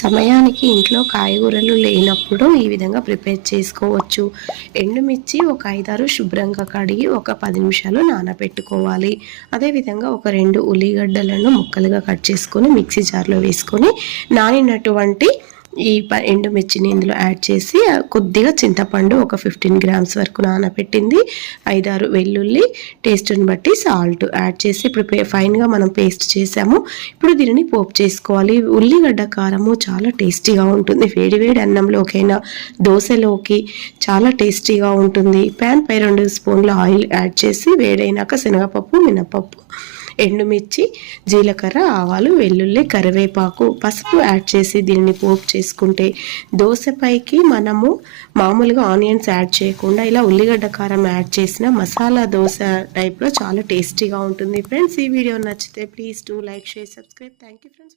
సమయానికి ఇంట్లో కాయగూరలు లేనప్పుడు ఈ విధంగా ప్రిపేర్ చేసుకోవచ్చు. ఎండుమిర్చి ఒక 5, 6 శుభ్రంగా కడిగి ఒక 10 నిమిషాలు నానబెట్టుకోవాలి. అదేవిధంగా ఒక 2 ఉల్లిగడ్డలను ముక్కలుగా కట్ చేసుకొని మిక్సీ జార్లో వేసుకొని నానినటువంటి ఈ ఎండుమిర్చిని ఇందులో యాడ్ చేసి కొద్దిగా చింతపండు ఒక 15 గ్రామ్స్ వరకు నానబెట్టింది, 5, 6 వెల్లుల్లి, టేస్ట్ని బట్టి సాల్ట్ యాడ్ చేసి ఇప్పుడు ఫైన్గా మనం పేస్ట్ చేసాము. ఇప్పుడు దీనిని పోపు చేసుకోవాలి. ఉల్లిగడ్డ కారము చాలా టేస్టీగా ఉంటుంది. వేడివేడి అన్నంలోకైనా దోశలోకి చాలా టేస్టీగా ఉంటుంది. ప్యాన్ పై 2 స్పూన్ల ఆయిల్ యాడ్ చేసి వేడైనాక శనగపప్పు, మినపప్పు, ఎండుమిర్చి, జీలకర్ర, ఆవాలు, వెల్లుల్లి, కరివేపాకు, పసుపు యాడ్ చేసి దీనిని పోపు చేసుకుంటే దోశపైకి మనము మామూలుగా ఆనియన్స్ యాడ్ చేయకుండా ఇలా ఉల్లిగడ్డ కారం యాడ్ చేసిన మసాలా దోశ టైప్లో చాలా టేస్టీగా ఉంటుంది. ఫ్రెండ్స్, ఈ వీడియో నచ్చితే please do like, share, subscribe. Thank you friends.